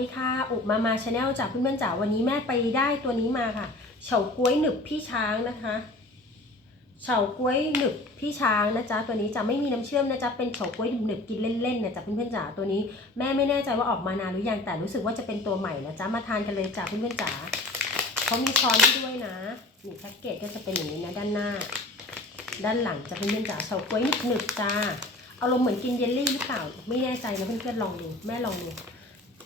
ดีค่ะอุมามาชาแนลจากเพื่อนๆจ๋าวันนี้แม่ไปได้ตัวนี้มาค่ะ เฉาก๊วยหนึบพี่ช้างนะคะ เฉาก๊วยหนึบพี่ช้างนะจ๊ะตัวนี้จะไม่มีน้ำเชื่อมนะจ๊ะเป็นเฉาก๊วยหนึบกินเล่นๆนะจ๊ะเพื่อนๆจ๋าตัวนี้แม่ไม่แน่ใจว่าออกมานานหรือยังแต่รู้สึกว่าจะเป็นตัวใหม่นะจ๊ะมาทานกันเลยจ้ะเพื่อนๆจ๋าเขามีช้อนให้ด้วยนะนี่แพ็กเกจก็จะเป็นอย่างนี้นะด้านหน้า ด้านหลังจะเพื่อนๆจ๋าเฉาก๊วยหนึบๆจ้าอารมณ์เหมือนกินเยลลี่หรือเปล่าไม่แน่ใจนะเพื่อนๆลองดูแม่ลองดู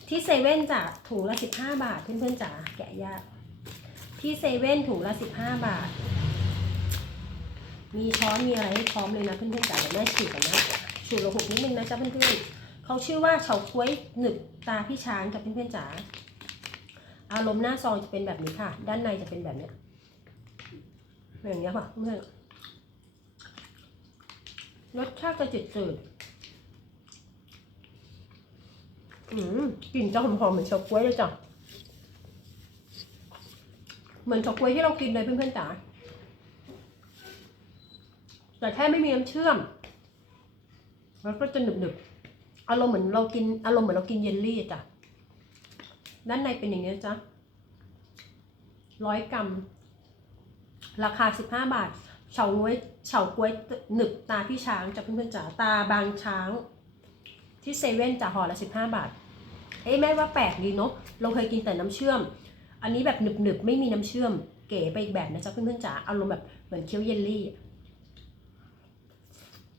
ที่เซเว่นจ้ะถุงละสิบห้าบาทเพื่อนๆจ๋าแกะยากที่เซเว่นถุงละสิบห้าบาท มีช้อนมีอะไรให้พร้อมเลยนะเพื่อนๆจ๋าเดี๋ยวแม่ฉีกกันนะฉีกละหกนิดนึงนะจ๊ะเพื่อนๆเขาชื่อว่าเฉาก๊วยหนึบตาพี่ช้างกับเพื่อนๆจ๋าอารมณ์หน้าซองจะเป็นแบบนี้ค่ะ ด้านในจะเป็นแบบเนี้ยอย่างเงี้ยป่ะเพื่อนรสชาติจะจืดๆ อืมกลิ่นจะหอมๆเหมือนเฉาก๊วยเลยจ้ะ เหมือนเฉาก๊วยที่เรากินเลยเพื่อนๆจ๋า แต่แค่ไม่มีน้ำเชื่อม แล้วก็จะหนึบๆ อารมณ์เหมือนเรากิน อารมณ์เหมือนเรากินเยลลี่จ้ะ ด้านในเป็นอย่างนี้จ้ะร้อยกรัม ราคาสิบห้าบาท เฉาก๊วย เฉาก๊วยหนึบตาพี่ช้างจ้ะเพื่อนๆจ๋า ตาบางช้างที่เซเว่นจะห่อละสิบห้าบาท เอ้ยแม่ว่าแปลกดีเนาะเราเคยกินแต่น้ำเชื่อม อันนี้แบบหนึบๆไม่มีน้ำเชื่อม เก๋ไปอีกแบบนะจ๊ะเพื่อนๆจ๋าอารมณ์แบบเหมือนเคี้ยวเยลลี่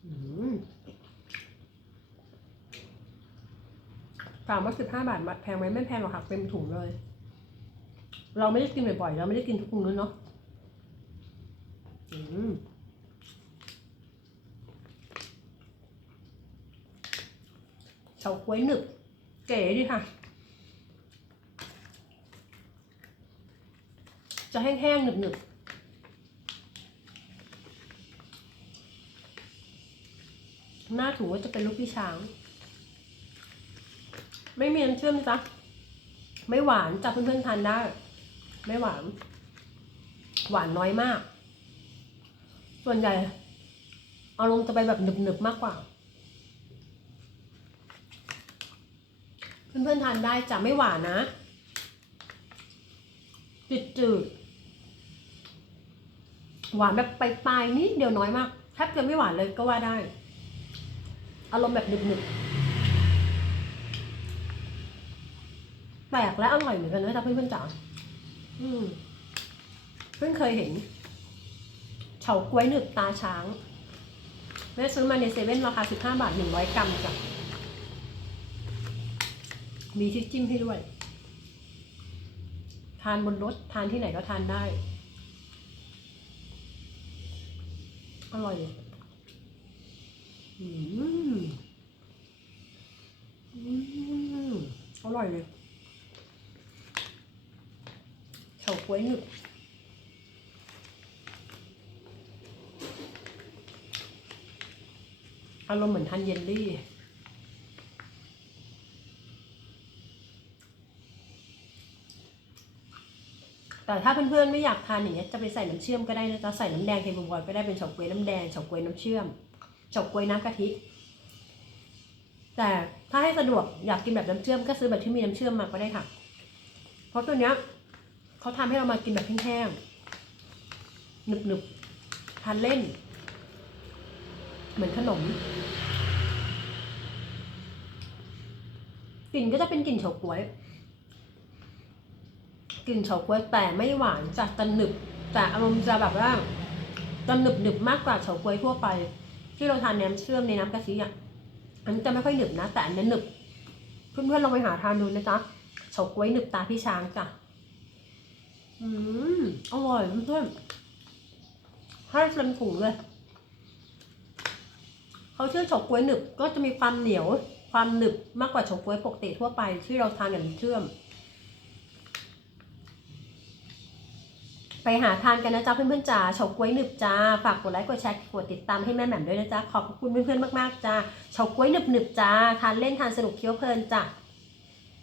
อืถามว่าสิบห้าบาทแพงไหมไม่แพงหรอกค่ะเต็มถุงเลย เราไม่ได้กินบ่อยๆเราไม่ได้กินทุกมื้อเนาะอืมเฉาก๊วยหนึบ เก๋ดีค่ะ จะแห้งๆหนึบๆหน้าถุงก็จะเป็นลูกพี่ช้าง ไม่มีน้ำเชื่อมจ้ะไม่หวานจ้ะเพื่อนๆทานได้ ไม่หวาน หวานน้อยมาก ส่วนใหญ่อารมณ์จะไปแบบหนึบๆมากกว่า เพื่อนๆทานได้จะไม่หวานนะจืดจืดๆหวานแบบปลายๆนิดเดียวน้อยมากแทบจะไม่หวานเลยก็ว่าได้ อารมณ์แบบหนึบๆแปลกและอร่อยเหมือนกันนะจ๊ะเพื่อนๆจ๋าอืมเพิ่งเคยเห็นเฉาก๊วยหนึบตาช้าง แม่ซื้อมาในเซเว่นราคาสิบห้าบาทหนึ่งร้อยกรัมจ้ะ มีที่จิ้มให้ด้วย ทานบนรถทานที่ไหนก็ทานได้ อร่อยเลยอืมอืมอร่อยเลยเฉาก๊วยหนึบอารมณ์เหมือนทานเยลลี่ แต่ถ้าเพื่อนๆไม่อยากทานอย่างเงี้ยจะไปใส่น้ำเชื่อมก็ได้นะจ๊ะใส่น้ำแดงเทมบอยก็ได้เป็นเฉาก๊วยน้ำแดงเฉาก๊วยน้ำเชื่อมเฉาก๊วยน้ำกะทิ แต่ถ้าให้สะดวกอยากกินแบบน้ำเชื่อมก็ซื้อแบบที่มีน้ำเชื่อมมาก็ได้ค่ะ เพราะตัวเนี้ยเขาทำให้เรามากินแบบแห้งๆหนึบๆทานเล่น เหมือนขนมกลิ่นก็จะเป็นกลิ่นเฉาก๊วย กลิ่นเฉาก๊วยแต่ไม่หวานจะจะหนึบแต่อารมณ์จะแบบว่าจะหนึบหนึบมากกว่าเฉาก๊วยทั่วไป ที่เราทานแหน้ำเชื่อมในน้ำกะทิอะอันนี้จะไม่ค่อยหนึบนะ แต่อันนี้หนึบเพื่อนๆลองไปหาทานดูนะจ๊ะเฉาก๊วยหนึบตาพี่ช้างจ้ะอืมอร่อยเพื่อนๆให้เต็มถุงเลยเขาชื่อเฉาก๊วยหนึบก็จะมีความเหนียว ความหนึบมากกว่าเฉาก๊วยปกติทั่วไปที่เราทานกับน้ำเชื่อม ไปหาทานกันนะจ๊ะเพื่อนๆจ๋าเฉาก้วยหนึบจ้า ฝากกดไลค์กดแชร์กดติดตามให้แม่แหม่มด้วยนะจ๊ะ ขอบคุณเพื่อนๆมากๆจ้าเฉาก้วยหนึบหนึบจ้า ทานเล่นทานสนุกเคี้ยวเพลินจ้า